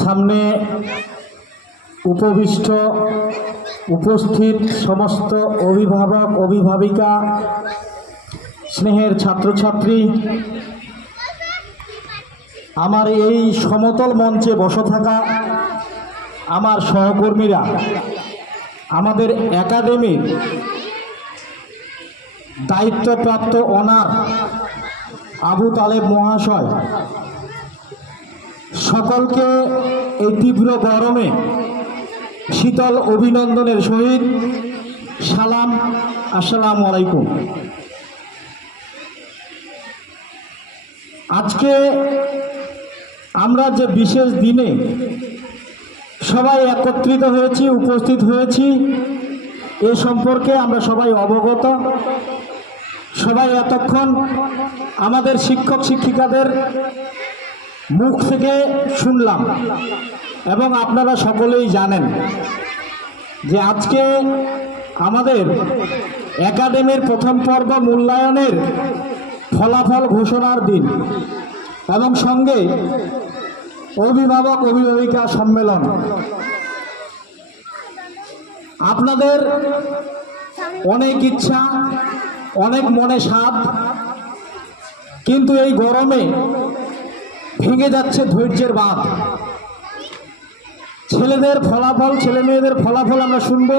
সামনে উপবিষ্ট উপস্থিত সমস্ত অভিভাবক অভিভাবিকা, স্নেহের ছাত্রছাত্রী, আমার এই সমতল মঞ্চে বসে থাকা আমার সহকর্মীরা, আমাদের একাডেমির দায়িত্বপ্রাপ্ত অনার আবু তালেব মহাশয়, সকলকে এই তীব্র গরমে শীতল অভিনন্দনের সহিত সালাম, আসসালামু আলাইকুম। আজকে আমরা যে বিশেষ দিনে সবাই একত্রিত হয়েছি, উপস্থিত হয়েছি, এ সম্পর্কে আমরা সবাই অবগত। সবাই এতক্ষণ আমাদের শিক্ষক শিক্ষিকাদের মুখ থেকে শুনলাম এবং আপনারা সকলেই জানেন যে আজকে আমাদের একাডেমির প্রথম পর্ব মূল্যায়নের ফলাফল ঘোষণার দিন এবং সঙ্গে অভিভাবক অভিভাবিকা সম্মেলন। আপনাদের অনেক ইচ্ছা, অনেক মনে স্বাদ, কিন্তু এই গরমে ভেঙে যাচ্ছে ধৈর্যের বাঁধ। ছেলেদের ফলাফল, ছেলে মেয়েদের ফলাফল আমরা শুনব,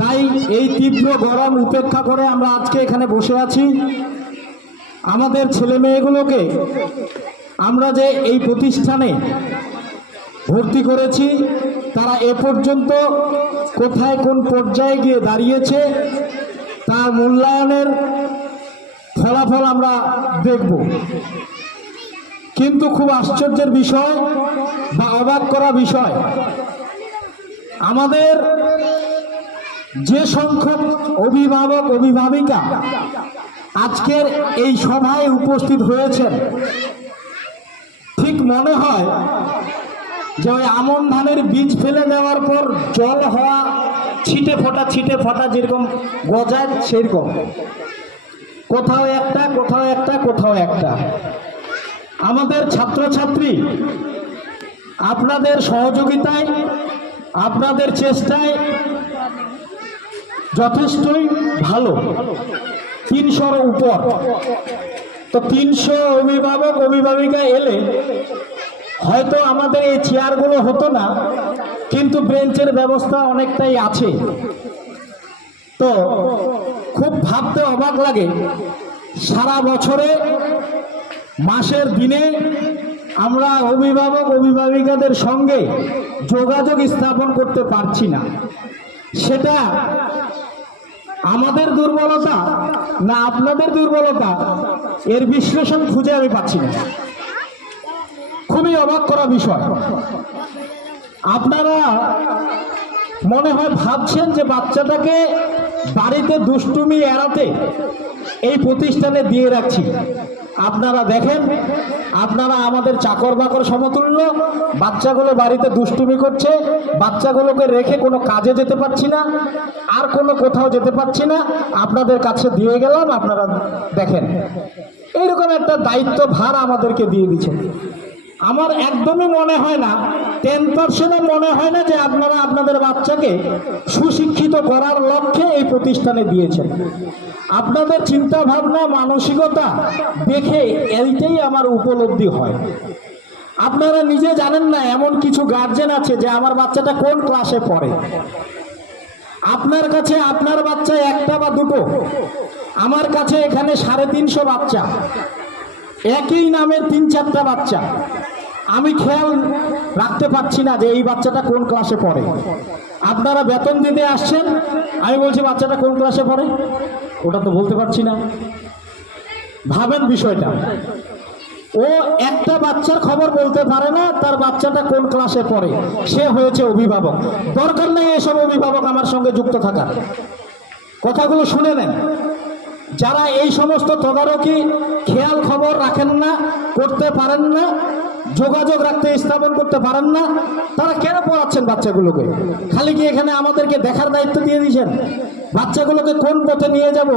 তাই এই তীব্র গরম উপেক্ষা করে আমরা আজকে এখানে বসে আছি। আমাদের ছেলে মেয়েগুলোকে আমরা যে এই প্রতিষ্ঠানে ভর্তি করেছি, তারা এ পর্যন্ত কোথায় কোন পর্যায়ে গিয়ে দাঁড়িয়েছে তার মূল্যায়নের ফলাফল আমরা দেখব। কিন্তু খুব আশ্চর্যের বিষয় বা অবাক করা বিষয়, আমাদের যে সংখ্যক অভিভাবক অভিভাবিকা আজকের এই সভায় উপস্থিত হয়েছেন, ঠিক মনে হয় যে ওই আমন ধানের বীজ ফেলে দেওয়ার পর জল হওয়া ছিটে ফোটা যেরকম গজায়, সেরকম কোথাও একটা কোথাও একটা কোথাও একটা। আমাদের ছাত্রছাত্রী আপনাদের সহযোগিতায়, আপনাদের চেষ্টায় যথেষ্টই ভালো, 300-র উপর। তো 300 অভিভাবক অভিভাবিকা এলে হয়তো আমাদের এই চেয়ারগুলো হতো না, কিন্তু বেঞ্চের ব্যবস্থা অনেকটাই আছে। তো খুব ভাবতে অবাক লাগে, সারা বছরে মাসের দিনে আমরা অভিভাবক অভিভাবিকাদের সঙ্গে যোগাযোগ স্থাপন করতে পারছি না। সেটা আমাদের দুর্বলতা না আপনাদের দুর্বলতা, এর বিশ্লেষণ খুঁজে আমি পাচ্ছি না। খুবই অবাক করা বিষয়। আপনারা মনে হয় ভাবছেন যে বাচ্চাটাকে বাড়িতে দুষ্টুমি এড়াতে এই প্রতিষ্ঠানে দিয়ে রাখছি। আপনারা দেখেন, আপনারা আমাদের চাকর বাকর সমতুল্য। বাচ্চাগুলো বাড়িতে দুষ্টুমি করছে, বাচ্চাগুলোকে রেখে কোনো কাজে যেতে পারছি না, আর কোনো কোথাও যেতে পারছি না, আপনাদের কাছে দিয়ে গেলাম, আপনারা দেখেন। এইরকম একটা দায়িত্ব ভার আমাদেরকে দিয়ে দিচ্ছেন। আমার একদমই মনে হয় না, 10%ও মনে হয় না যে আপনারা আপনাদের বাচ্চাকে সুশিক্ষিত করার লক্ষ্যে এই প্রতিষ্ঠানে দিয়েছেন। আপনাদের চিন্তা ভাবনা মানসিকতা দেখে এইটাই আমার উপলব্ধি হয়। আপনারা নিজে জানেন না, এমন কিছু গার্জেন আছে যে আমার বাচ্চাটা কোন ক্লাসে পড়ে। আপনার কাছে আপনার বাচ্চা একটা বা দুটো, আমার কাছে এখানে 350 বাচ্চা, একই নামের 3-4টা বাচ্চা। আমি খেয়াল রাখতে পারছি না যে এই বাচ্চাটা কোন ক্লাসে পড়ে। আপনারা বেতন দিতে আসছেন, আমি বলছি বাচ্চাটা কোন ক্লাসে পড়ে, ওটা তো বলতে পারছি না। ভাবেন বিষয়টা, ও একটা বাচ্চার খবর বলতে পারে না তার বাচ্চাটা কোন ক্লাসে পড়ে। সে হয়েছে অভিভাবক। দরকার নেই এসব অভিভাবক আমার সঙ্গে যুক্ত থাকার। কথাগুলো শুনে নেন। যারা এই সমস্ত তদারকি খেয়াল খবর রাখেন না, করতে পারেন না, যোগাযোগ রাখতে স্থাপন করতে পারেন না, তারা কেন পড়াচ্ছেন বাচ্চাগুলোকে? খালি কি এখানে আমাদেরকে দেখার দায়িত্ব দিয়ে দিয়েছেন? বাচ্চাগুলোকে কোন পথে নিয়ে যাব।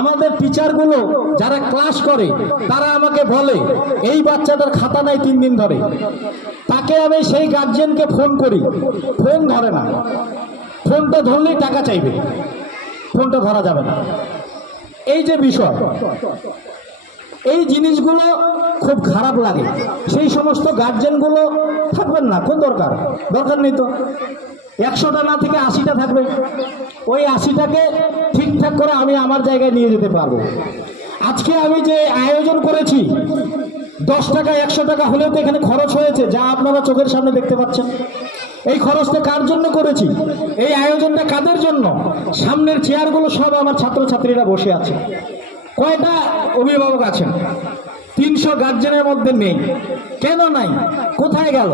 আমাদের টিচারগুলো যারা ক্লাস করে তারা আমাকে বলে এই বাচ্চাটার খাতা নাই 3 দিন ধরে। তাকে আমি সেই গার্জিয়ানকে ফোন করি, ফোন ধরে না। ফোনটা ধরলেই টাকা চাইবে, ফোনটা ধরা যাবে না। এই যে বিষয়, এই জিনিসগুলো খুব খারাপ লাগে। সেই সমস্ত গার্জেনগুলো থাকবেন না, কোন দরকার নেই তো। 100টা না থেকে 80টা থাকবে। ওই 80টাকে ঠিকঠাক করে আমি আমার জায়গায় নিয়ে যেতে পারবো। আজকে আমি যে আয়োজন করেছি 10 টাকা 100 টাকা হলেও তো এখানে খরচ হয়েছে, যা আপনারা চোখের সামনে দেখতে পাচ্ছেন। এই খরচটা কার জন্য করেছি? এই আয়োজনটা কাদের জন্য? সামনের চেয়ারগুলো সব আমার ছাত্রছাত্রীরা বসে আছে। কয়টা অভিভাবক আছেন? 300 গার্জেনের মধ্যে নেই। কেন নাই? কোথায় গেল?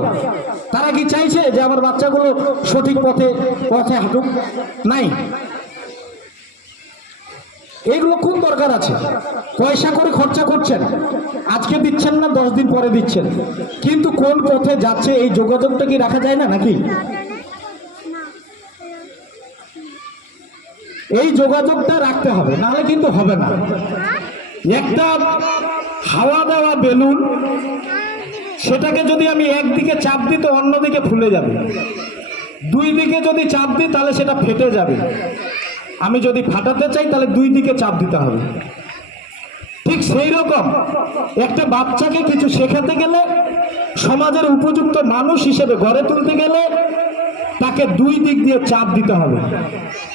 তারা কি চাইছে যে আমার বাচ্চাগুলো সঠিক পথে হাঁটুক? নাই। এইগুলো কোন দরকার আছে? পয়সা করে খরচা করছেন, আজকে দিচ্ছেন না 10 দিন পরে দিচ্ছেন, কিন্তু কোন পথে যাচ্ছে এই যোগাযোগটা কি রাখা যায় না নাকি? এই যোগাযোগটা রাখতে হবে, নাহলে কিন্তু হবে না। একটা হাওয়া দেওয়া বেলুন, সেটাকে যদি আমি একদিকে চাপ দিই তো অন্যদিকে ফুলে যাবে। 2 দিকে যদি চাপ দিই তাহলে সেটা ফেটে যাবে। আমি যদি ফাটাতে চাই তাহলে 2 দিকে চাপ দিতে হবে। ঠিক সেই রকম একটা বাচ্চাকে কিছু শেখাতে গেলে, সমাজের উপযুক্ত মানুষ হিসেবে গড়ে তুলতে গেলে তাকে 2 দিক দিয়ে চাপ দিতে হবে,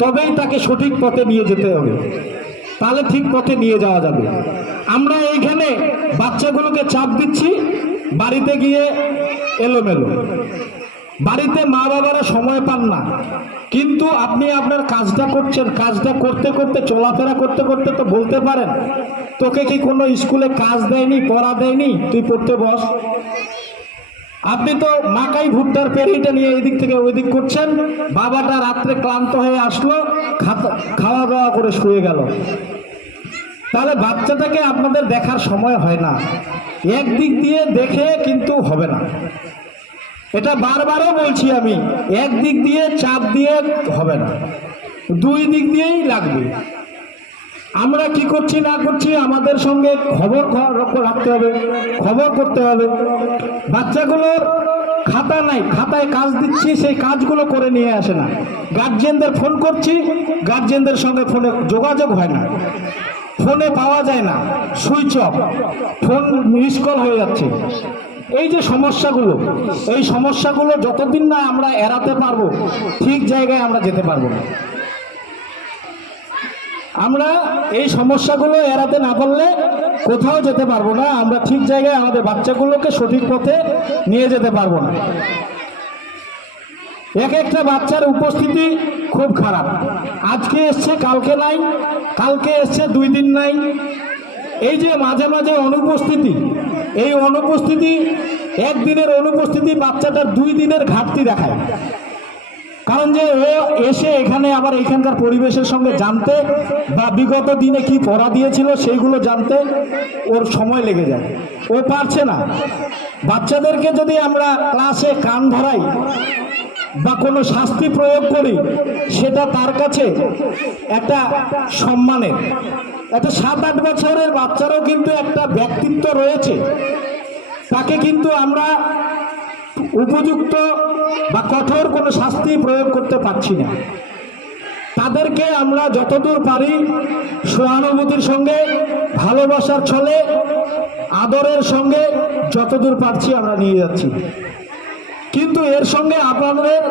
তবেই তাকে সঠিক পথে নিয়ে যেতে হবে, তাহলে ঠিক পথে নিয়ে যাওয়া যাবে। আমরা এইখানে বাচ্চাগুলোকে চাপ দিচ্ছি, বাড়িতে গিয়ে এলোমেলো। বাড়িতে মা বাবারা সময় পান না, কিন্তু আপনি আপনার কাজটা করছেন। কাজটা করতে করতে, চলাফেরা করতে করতে তো বলতে পারেন, তোকে কি কোনো স্কুলে কাজ দেয়নি, পড়া দেয়নি, তুই পড়তে বস। আপনি তো মাকাই ভুট্টার পেরিটা নিয়ে এদিক থেকে ওই দিক করছেন। বাবাটা রাত্রে ক্লান্ত হয়ে আসলো, খাওয়া দাওয়া করে শুয়ে গেল। তাহলে বাচ্চাটাকে আপনাদের দেখার সময় হয় না। একদিক দিয়ে দেখে কিন্তু হবে না, এটা বারবারও বলছি আমি। একদিক দিয়ে চাপ দিয়ে হবে না, 2 দিক দিয়েই লাগবে। আমরা কি করছি না করছি আমাদের সঙ্গে খবর রাখতে হবে, খবর করতে হবে। বাচ্চাগুলোর খাতা নাই, খাতায় কাজ দিচ্ছি, সেই কাজগুলো করে নিয়ে আসে না। গার্জিয়ানদের ফোন করছি, গার্জিয়ানদের সঙ্গে ফোনে যোগাযোগ হয় না, ফোনে পাওয়া যায় না, switch off, phone miss call হয়ে যাচ্ছে। এই যে সমস্যাগুলো, এই সমস্যাগুলো যতদিন না আমরা এড়াতে পারবো, ঠিক জায়গায় আমরা যেতে পারবো না। আমরা এই সমস্যাগুলো এড়াতে না পারলে কোথাও যেতে পারবো না, আমরা ঠিক জায়গায় আমাদের বাচ্চাগুলোকে সঠিক পথে নিয়ে যেতে পারবো না। এক একটা বাচ্চার উপস্থিতি খুব খারাপ, আজকে এসছে কালকে নাই, কালকে এসছে 2 দিন নাই। এই যে মাঝে মাঝে অনুপস্থিতি, এই অনুপস্থিতি, একদিনের অনুপস্থিতি বাচ্চাটার 2 দিনের ঘাটতি দেখায়। কারণ যে ও এসে এখানে আবার এখানকার পরিবেশের সঙ্গে জানতে বা বিগত দিনে কি পড়া দিয়েছিল সেইগুলো জানতে ওর সময় লেগে যায়, ও পারছে না। বাচ্চাদেরকে যদি আমরা ক্লাসে কান ধরাই বা কোনো শাস্তি প্রয়োগ করি, সেটা তার কাছে একটা সম্মানের। একটা 7-8 বছরের বাচ্চারও কিন্তু একটা ব্যক্তিত্ব রয়েছে, তাকে কিন্তু আমরা উপযুক্ত বা কঠোর কোনো শাস্তি প্রয়োগ করতে পারছি না। তাদেরকে আমরা যতদূর পারি সহানুভূতির সঙ্গে, ভালোবাসার ছলে, আদরের সঙ্গে যতদূর পারছি আমরা নিয়ে যাচ্ছি। কিন্তু এর সঙ্গে আপনাদের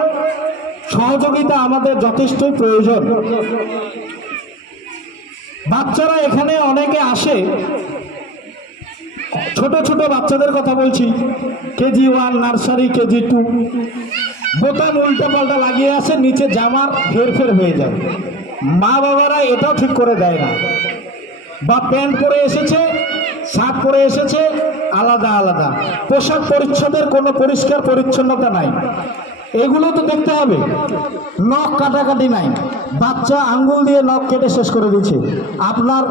সহযোগিতা আমাদের যথেষ্টই প্রয়োজন। বাচ্চারা এখানে অনেকে আসে, ছোট ছোট বাচ্চাদের কথা বলছি, কেজি 1, নার্সারি, কেজি 2, বোতাম উল্টা পাল্টা লাগিয়ে আসে, নিচে জামার হেরফের হয়ে যায়। মা বাবারা এটাও ঠিক করে দেয় না, বা প্যান্ট পরে এসেছে, শার্ট পরে এসেছে, আলাদা আলাদা পোশাক পরিচ্ছদের কোনো পরিষ্কার পরিচ্ছন্নতা নাই। এগুলো তো দেখতে হবে। নখ কাটাকাটি নাই, বাচ্চা আঙ্গুল দিয়ে নখ কেটে শেষ করে দিচ্ছে, আপনার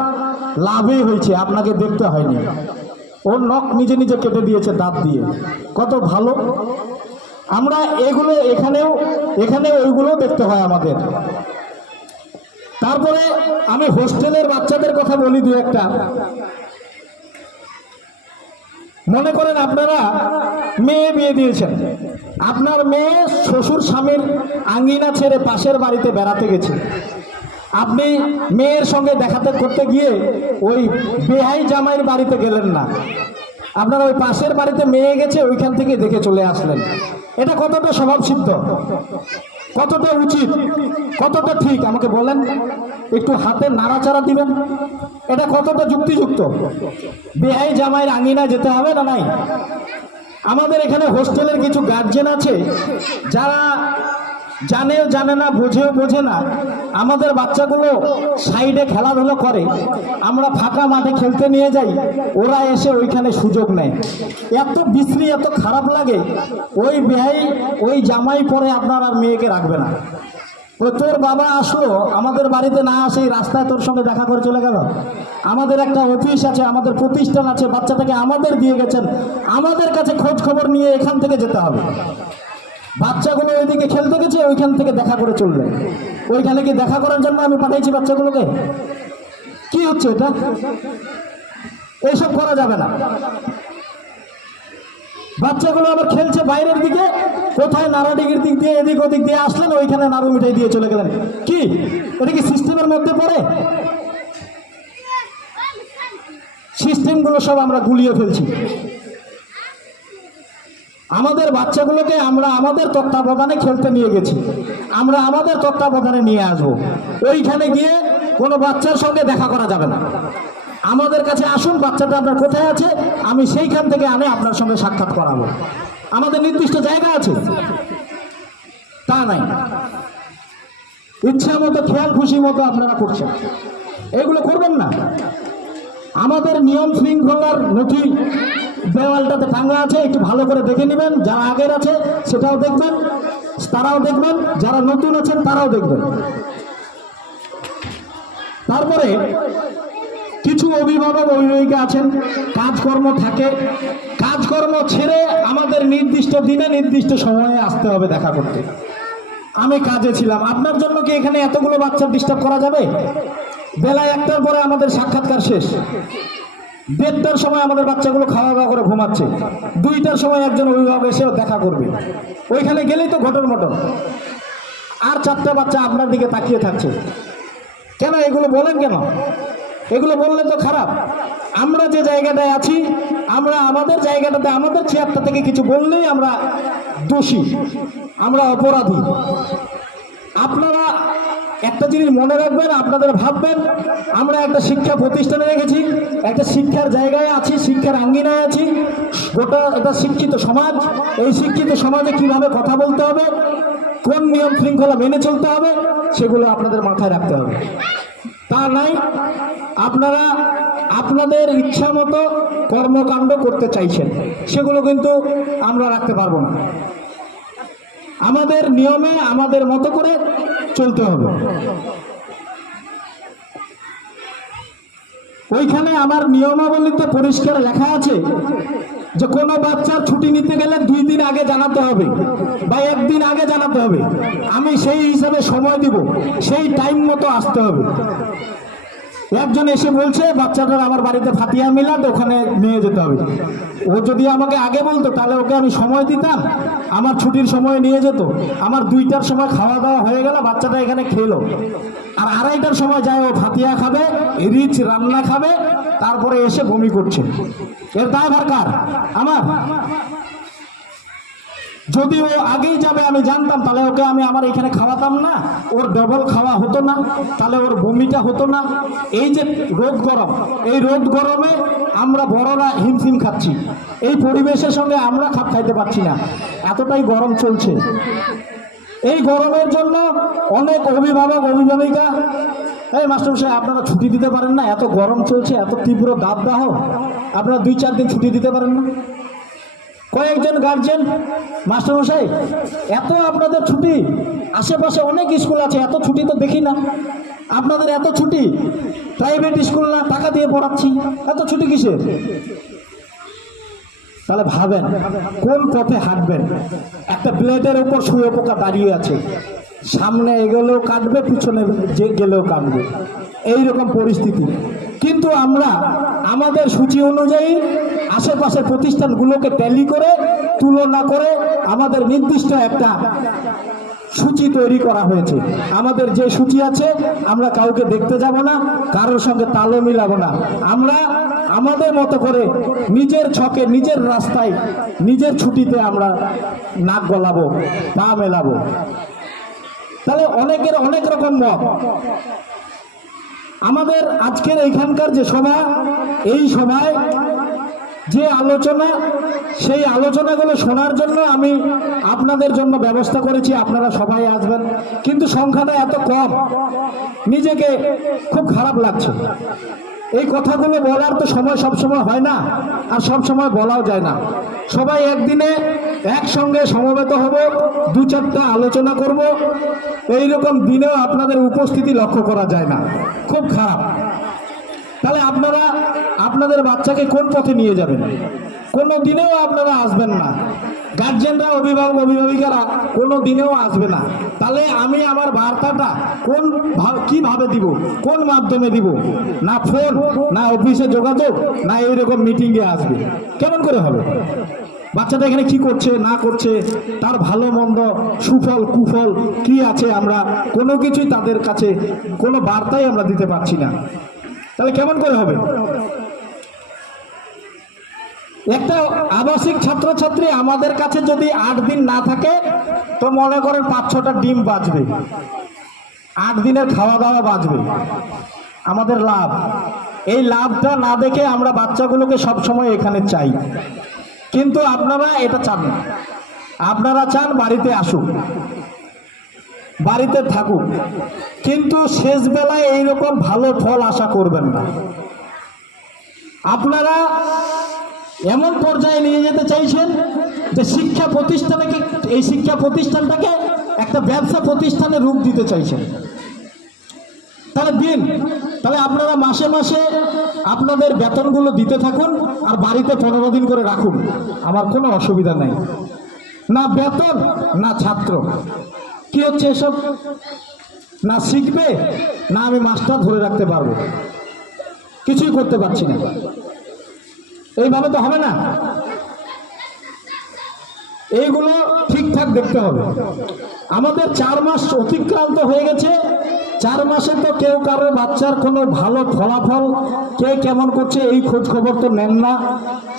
লাভই হয়েছে, আপনাকে দেখতে হয়নি। ওর নখ নিজে নিজে কেটে দিয়েছে দাঁত দিয়ে, কত ভালো। আমরা এগুলো এখানেও ওইগুলো দেখতে হয় আমাদের। তারপরে আমি হোস্টেলের বাচ্চাদের কথা বলি দু একটা। মনে করেন আপনারা মেয়ে বিয়ে দিয়েছেন, আপনার মেয়ে শ্বশুর স্বামীর আঙ্গিনা ছেড়ে পাশের বাড়িতে বেড়াতে গেছে। আপনি মেয়ের সঙ্গে দেখাতে করতে গিয়ে ওই বেহাই জামাইয়ের বাড়িতে গেলেন না, আপনারা ওই পাশের বাড়িতে মেয়ে গেছে ওইখান থেকে দেখে চলে আসলেন। এটা কতটা স্বভাবসিদ্ধ, কতটা উচিত, কতটা ঠিক আমাকে বলেন? একটু হাতে নাড়াচাড়া দিবেন। এটা কতটা যুক্তিযুক্ত? বেহাই জামাইয়ের আঙিনায় যেতে হবে না? নাই। আমাদের এখানে হোস্টেলের কিছু গার্জেন আছে যারা জানেও জানে না, বোঝেও বোঝে না, আমাদের বাচ্চাগুলো সাইডে খেলাধুলো করে, আমরা ফাঁকা মাঠে খেলতে নিয়ে যাই, ওরা এসে ওইখানে সুযোগ নেয়। এত বিশ্রী, এত খারাপ লাগে। ওই বেহাই, ওই জামাই পরে আপনার আর মেয়েকে রাখবে না। ওই তোর বাবা আসলো আমাদের বাড়িতে না আসে রাস্তায় তোর সঙ্গে দেখা করে চলে গেল। আমাদের একটা অফিস আছে, আমাদের প্রতিষ্ঠান আছে, বাচ্চাটাকে আমাদের দিয়ে গেছেন, আমাদের কাছে খোঁজ খবর নিয়ে এখান থেকে যেতে হবে। বাচ্চাগুলো ওইদিকে খেলতে গেছে, ওইখান থেকে দেখা করে চলবে। ওইখানে কি দেখা করার জন্য আমি পাঠাইছি বাচ্চাগুলোকে? কি হচ্ছে এটা? এইসব করা যাবে না। বাচ্চাগুলো আবার খেলছে বাইরের দিকে, কোথায় নাড়াডিগির দিক দিয়ে এদিক ওদিক দিয়ে আসলেন, ওইখানে নাড়ু মিঠাই দিয়ে চলে গেলেন। কি এটা কি সিস্টেমের মধ্যে পড়ে? সিস্টেমগুলো সব আমরা গুলিয়ে ফেলছি। আমাদের বাচ্চাগুলোকে আমরা আমাদের তত্ত্বাবধানে খেলতে নিয়ে গেছি, আমরা আমাদের তত্ত্বাবধানে নিয়ে আসবো। ওইখানে গিয়ে কোনো বাচ্চার সঙ্গে দেখা করা যাবে না। আমাদের কাছে আসুন, বাচ্চাটা আপনার কোথায় আছে, আমি সেইখান থেকে আনে আপনার সঙ্গে সাক্ষাৎ করাবো। আমাদের নির্দিষ্ট জায়গা আছে, তা নাই। ইচ্ছা মতো খেয়াল খুশি মতো আপনারা করছেন, এগুলো করবেন না। আমাদের নিয়ম শৃঙ্খলার নথি দেওয়ালটাতে টাঙ্গা আছে, একটু ভালো করে দেখে নেবেন। যারা আগের আছে সেটাও দেখবেন, তারাও দেখবেন, যারা নতুন আছেন তারাও দেখবেন। তারপরে কিছু অভিভাবক অভিভাবিকা আছেন, কাজকর্ম থাকে, কাজকর্ম ছেড়ে আমাদের নির্দিষ্ট দিনে নির্দিষ্ট সময়ে আসতে হবে দেখা করতে। আমি কাজে ছিলাম, আপনার জন্য কি এখানে এতগুলো বাচ্চা ডিস্টার্ব করা যাবে? বেলা 1টার পরে আমাদের সাক্ষাৎকার শেষ, 1:30টার সময় আমাদের বাচ্চাগুলো খাওয়া দাওয়া করে ঘুমাচ্ছে, 2টার সময় একজন অভিভাবক এসে দেখা করবে। ওইখানে গেলেই তো ঘটর মটর, আর 4টা বাচ্চা আপনার দিকে তাকিয়ে থাকছে। কেন এগুলো বলেন? কেন এগুলো বললে তো খারাপ। আমরা যে জায়গাটায় আছি, আমরা আমাদের জায়গাটাতে আমাদের চেয়ারটা থেকে কিছু বললেই আমরা দোষী, আমরা অপরাধী। আপনারা একটা জিনিস মনে রাখবেন, আপনাদের ভাববেন, আমরা একটা শিক্ষা প্রতিষ্ঠানে রেখেছি, একটা শিক্ষার জায়গায় আছি, শিক্ষার আঙ্গিনায় আছি, গোটা এটা শিক্ষিত সমাজ। এই শিক্ষিত সমাজে কিভাবে কথা বলতে হবে, কোন নিয়ম শৃঙ্খলা মেনে চলতে হবে, সেগুলো আপনাদের মাথায় রাখতে হবে। তা নাই আপনারা আপনাদের ইচ্ছা মতো কর্মকাণ্ড করতে চাইছেন, সেগুলো কিন্তু আমরা রাখতে পারবো না। আমাদের নিয়মে আমাদের মতো করে চলতে হবে। ওইখানে আমার নিয়মাবলীতে পরিষ্কার লেখা আছে যে কোনো বাচ্চার ছুটি নিতে গেলে 2 দিন আগে জানাতে হবে বা 1 দিন আগে জানাতে হবে। আমি সেই হিসাবে সময় দিব, সেই টাইম মতো আসতে হবে। একজন এসে বলছে বাচ্চাটার আমার বাড়িতে ফাতিয়া মিলাদ, ওখানে নিয়ে যেতে হবে। ও যদি আমাকে আগে বলতো তাহলে ওকে আমি সময় দিতাম, আমার ছুটির সময় নিয়ে যেত। আমার 2টার সময় খাওয়া দাওয়া হয়ে গেল, বাচ্চাটা এখানে খেলো, আর 2:30টার সময় যায় ও ফাতিয়া খাবে, রিচ রান্না খাবে, তারপরে এসে বমি করছে। এর দায়ভার কার? আমার। যদি ও আগেই যাবে আমি জানতাম, তাহলে ওকে আমি আমার এখানে খাওয়াতাম না, ওর ডবল খাওয়া হতো না, তাহলে ওর বমিটা হতো না। এই যে রোদ গরম, এই রোদ গরমে আমরা বড়রা হিমশিম খাচ্ছি, এই পরিবেশের সঙ্গে আমরা খাপ খাইতে পারছি না, এতটাই গরম চলছে। এই গরমের জন্য অনেক অভিভাবক অভিভাবিকা, এই মাস্টারমশাই আপনারা ছুটি দিতে পারেন না, এত গরম চলছে, এত তীব্র দাবদাহ, আপনারা 2-4 দিন ছুটি দিতে পারেন না? কয়েকজন গার্জেন, মাস্টারমশাই এত আপনাদের ছুটি, আশেপাশে অনেক স্কুল আছে, এত ছুটি তো দেখি না, আপনাদের এত ছুটি, প্রাইভেট স্কুল না, টাকা দিয়ে পড়াচ্ছি, এত ছুটি কিসের? তাহলে ভাবেন কোন পথে হাঁটবেন। একটা প্লেটের উপর শুয়োপোকা দাঁড়িয়ে আছে, সামনে এগোলেও কাটবে, পিছনে যে গেলেও কাটবে, এইরকম পরিস্থিতি। কিন্তু আমরা আমাদের সূচি অনুযায়ী আশেপাশের প্রতিষ্ঠানগুলোকে ট্যালি করে তুলনা করে আমাদের নির্দিষ্ট একটা সূচি তৈরি করা হয়েছে। আমাদের যে সূচি আছে আমরা কাউকে দেখতে যাব না, কারোর সঙ্গে তালও মিলাবো না। আমরা আমাদের মতো করে নিজের ছকে, নিজের রাস্তায়, নিজের ছুটিতে আমরা নাক গলাবো, পা মেলাবো। তাহলে অনেকের অনেক রকম মত। আমাদের আজকের এইখানকার যে সভা, এই সভায় যে আলোচনা, সেই আলোচনাগুলো শোনার জন্য আমি আপনাদের জন্য ব্যবস্থা করেছি, আপনারা সবাই আসবেন। কিন্তু সংখ্যাটা এত কম, নিজেকে খুব খারাপ লাগছে। এই কথাগুলো বলার তো সময় সবসময় হয় না, আর সব সময় বলাও যায় না। সবাই একদিনে একসঙ্গে সমবেত হব, দু চারটা আলোচনা করব, এইরকম দিনেও আপনাদের উপস্থিতি লক্ষ্য করা যায় না, খুব খারাপ। তাহলে আপনারা আপনাদের বাচ্চাকে কোন পথে নিয়ে যাবেন? কোনো দিনেও আপনারা আসবেন না, গার্জেনরা, অভিভাবক অভিভাবিকারা কোনো দিনেও আসবে না। তাহলে আমি আমার বার্তাটা কিভাবে দিব, কোন মাধ্যমে দিব? না ফোন, না অফিসে যোগাযোগ, না এইরকম মিটিংয়ে আসবে, কেমন করে হবে? বাচ্চাটা এখানে কি করছে না করছে, তার ভালো মন্দ, সুফল কুফল কি আছে, আমরা কোনো কিছুই তাদের কাছে, কোনো বার্তাই আমরা দিতে পারছি না। তাহলে কেমন করে হবে? একটা আবাসিক ছাত্রছাত্রী আমাদের কাছে যদি 8 দিন না থাকে, তো মনে করেন 5-6টা ডিম বাঁচবে, 8 দিনের খাওয়া দাওয়া বাঁচবে, আমাদের লাভ। এই লাভটা না দেখে আমরা বাচ্চাগুলোকে সবসময় এখানে চাই। কিন্তু আপনারা এটা চান না, আপনারা চান বাড়িতে আসুক, বাড়িতে থাকুক, কিন্তু শেষ বেলায় এইরকম ভালো ফল আশা করবেন না। আপনারা এমন পর্যায়ে নিয়ে যেতে চাইছেন যে শিক্ষা প্রতিষ্ঠানকে, এই শিক্ষা প্রতিষ্ঠানটাকে একটা ব্যবসা প্রতিষ্ঠানে রূপ দিতে চাইছেন। তাহলে দিন, তাহলে আপনারা মাসে মাসে আপনাদের বেতনগুলো দিতে থাকুন, আর বাড়িতে 15 দিন করে রাখুন, আমার কোনো অসুবিধা নেই। না বেতন, না ছাত্র, কি হচ্ছে এসব? না শিখবে, না আমি মাস্টার ধরে রাখতে পারবো, কিছুই করতে পারছি না। এইভাবে তো হবে না, এইগুলো ঠিকঠাক দেখতে হবে। আমাদের 4 মাস অতিক্রান্ত হয়ে গেছে, 4 মাসে তো কেউ কারো বাচ্চার কোনো ভালো ফলাফল, কে কেমন করছে এই খোঁজ খবর তো নেন না।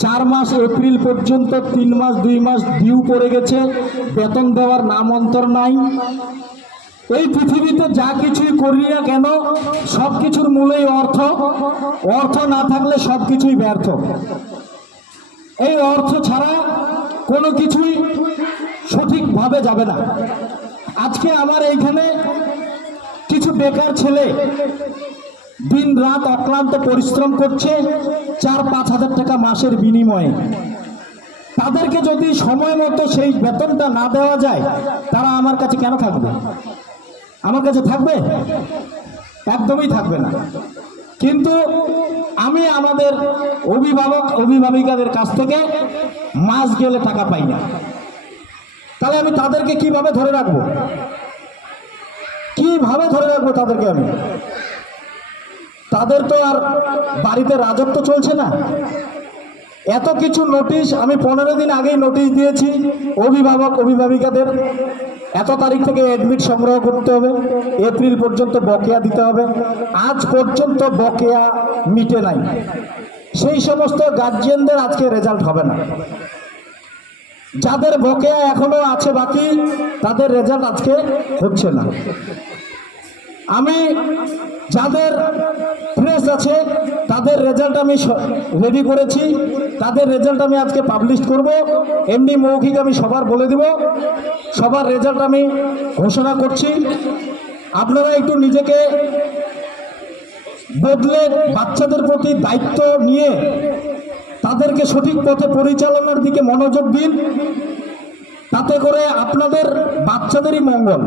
4 মাস, এপ্রিল পর্যন্ত 3 মাস 2 মাস ডিউ পড়ে গেছে, বেতন দেওয়ার নাম অন্তর নাই। এই পৃথিবীতে যা কিছুই করি না কেন, সব কিছুর মূলেই অর্থ। অর্থ না থাকলে সব কিছুই ব্যর্থ। এই অর্থ ছাড়া কোনো কিছুই সঠিকভাবে যাবে না। আজকে আমার এইখানে কিছু বেকার ছেলে দিন রাত অক্লান্ত পরিশ্রম করছে 4-5 হাজার টাকা মাসের বিনিময়ে। তাদেরকে যদি সময় মতো সেই বেতনটা না দেওয়া যায়, তারা আমার কাছে কেন থাকবে? আমার কাছে থাকবে? একদমই থাকবে না। কিন্তু আমি আমাদের অভিভাবক অভিভাবিকাদের কাছ থেকে মাস গেলে টাকা পাই না। তাহলে আমি তাদেরকে কিভাবে ধরে রাখবো? কিভাবে ধরে রাখবো তাদেরকে আমি? তাদের তো আর বাড়িতে রাজত্ব চলছে না। এত কিছু নোটিশ, আমি 15 দিন আগেই নোটিশ দিয়েছি অভিভাবক অভিভাবিকাদের, এত তারিখ থেকে অ্যাডমিট সংগ্রহ করতে হবে, এপ্রিল পর্যন্ত বকেয়া দিতে হবে। আজ পর্যন্ত বকেয়া মিটে নাই। সেই সমস্ত গার্জিয়ানদের আজকে রেজাল্ট হবে না। যাদের বকেয়া এখনো আছে বাকি, তাদের রেজাল্ট আজকে হচ্ছে না। আমি যাদের ফ্রেশ আছে তাদের রেজাল্ট আমি রেডি করেছি, তাদের রেজাল্ট আমি আজকে পাবলিশ করব। এমনি মৌখিক আমি সবার বলে দেব, সবার রেজাল্ট আমি ঘোষণা করছি। আপনারা একটু নিজেকে বদলে বাচ্চাদের প্রতি দায়িত্ব নিয়ে তাদেরকে সঠিক পথে পরিচালনার দিকে মনোযোগ দিন, তাতে করে আপনাদের বাচ্চাদেরই মঙ্গল।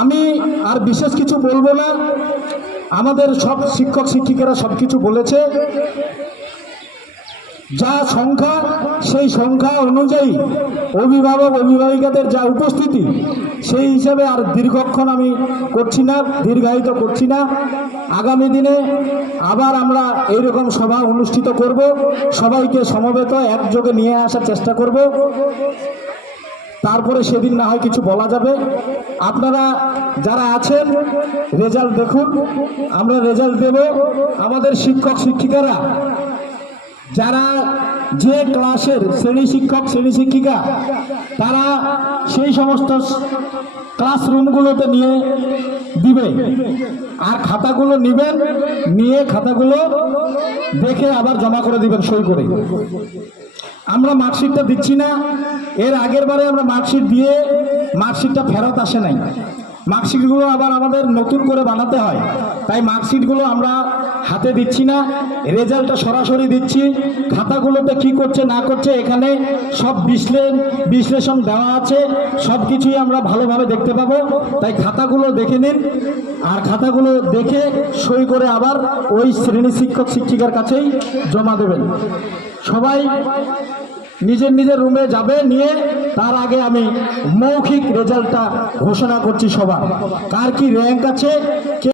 আমি আর বিশেষ কিছু বলবো না, আমাদের সব শিক্ষক শিক্ষিকারা সব কিছু বলেছে। যা সংখ্যা সেই সংখ্যা অনুযায়ী অভিভাবক অভিভাবিকাদের যা উপস্থিতি সেই হিসাবে আর দীর্ঘক্ষণ আমি করছি না, দীর্ঘায়িত করছি না। আগামী দিনে আবার আমরা এইরকম সভা অনুষ্ঠিত করব, সবাইকে সমবেত একযোগে নিয়ে আসার চেষ্টা করব। তারপরে সেদিন না হয় কিছু বলা যাবে। আপনারা যারা আছেন রেজাল্ট দেখুন, আমরা রেজাল্ট দেব। আমাদের শিক্ষক শিক্ষিকারা যারা যে ক্লাসের শ্রেণী শিক্ষক শ্রেণী শিক্ষিকা তারা সেই সমস্ত ক্লাসরুমগুলোতে নিয়ে দিবে, আর খাতাগুলো নেবেন, নিয়ে খাতাগুলো দেখে আবার জমা করে দিবেন সই করে। আমরা মার্কশিটটা দিচ্ছি না, এর আগের বারে আমরা মার্কশিট দিয়ে মার্কশিটটা ফেরত আসে নাই, মার্কশিটগুলো আবার আমাদের নতুন করে বানাতে হয়, তাই মার্কশিটগুলো আমরা হাতে দিচ্ছি না, রেজাল্টটা সরাসরি দিচ্ছি। খাতাগুলোতে কি করছে না করছে এখানে সব বিশ্লেষণ দেওয়া আছে, সব কিছুই আমরা ভালোভাবে দেখতে পাবো। তাই খাতাগুলো দেখে নিন, আর খাতাগুলো দেখে সই করে আবার ওই শ্রেণী শিক্ষক শিক্ষিকার কাছেই জমা দেবেন। সবাই নিজের নিজের রুমে যাবে নিয়ে। তার আগে আমি মৌখিক রেজাল্টটা ঘোষণা করছি সবার, কার কি র্যাঙ্ক আছে, কে